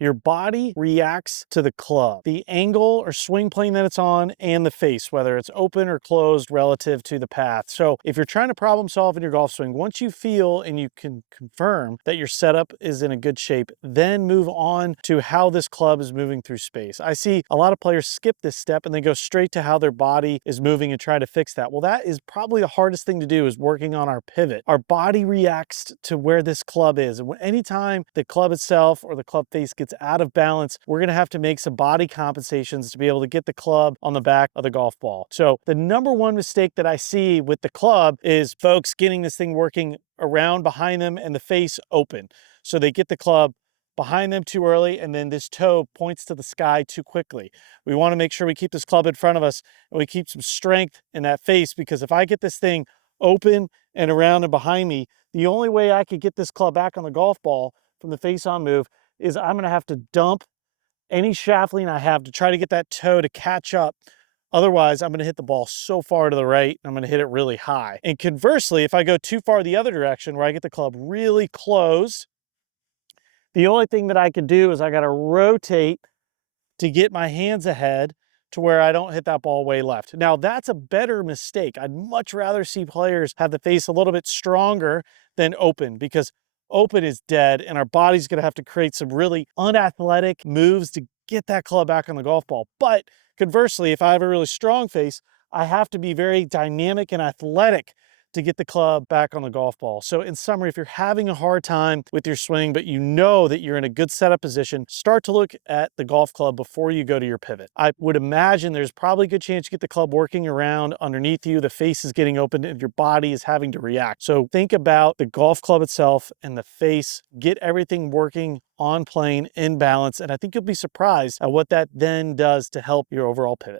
Your body reacts to the club, the angle or swing plane that it's on, and the face, whether it's open or closed relative to the path. So if you're trying to problem solve in your golf swing, once you feel and you can confirm that your setup is in a good shape, then move on to how this club is moving through space. I see a lot of players skip this step and they go straight to how their body is moving and try to fix that. Well, that is probably the hardest thing to do, is working on our pivot. Our body reacts to where this club is. And anytime the club itself or the club face gets out of balance, we're going to have to make some body compensations to be able to get the club on the back of the golf ball. So the number one mistake that I see with the club is folks getting this thing working around behind them and the face open. So they get the club behind them too early, and then this toe points to the sky too quickly. We want to make sure we keep this club in front of us and we keep some strength in that face, because if I get this thing open and around and behind me, the only way I could get this club back on the golf ball from the face on move is I'm going to have to dump any shaft lean I have to try to get that toe to catch up. Otherwise, I'm going to hit the ball so far to the right, I'm going to hit it really high. And conversely, if I go too far the other direction where I get the club really closed, the only thing that I can do is I got to rotate to get my hands ahead to where I don't hit that ball way left. Now, that's a better mistake. I'd much rather see players have the face a little bit stronger than open, because open is dead and our body's going to have to create some really unathletic moves to get that club back on the golf ball. But conversely, if I have a really strong face, I have to be very dynamic and athletic to get the club back on the golf ball. So in summary, if you're having a hard time with your swing, but you know that you're in a good setup position, start to look at the golf club before you go to your pivot. I would imagine there's probably a good chance you get the club working around underneath you, the face is getting open, and your body is having to react. So think about the golf club itself and the face, get everything working on plane in balance, and I think you'll be surprised at what that then does to help your overall pivot.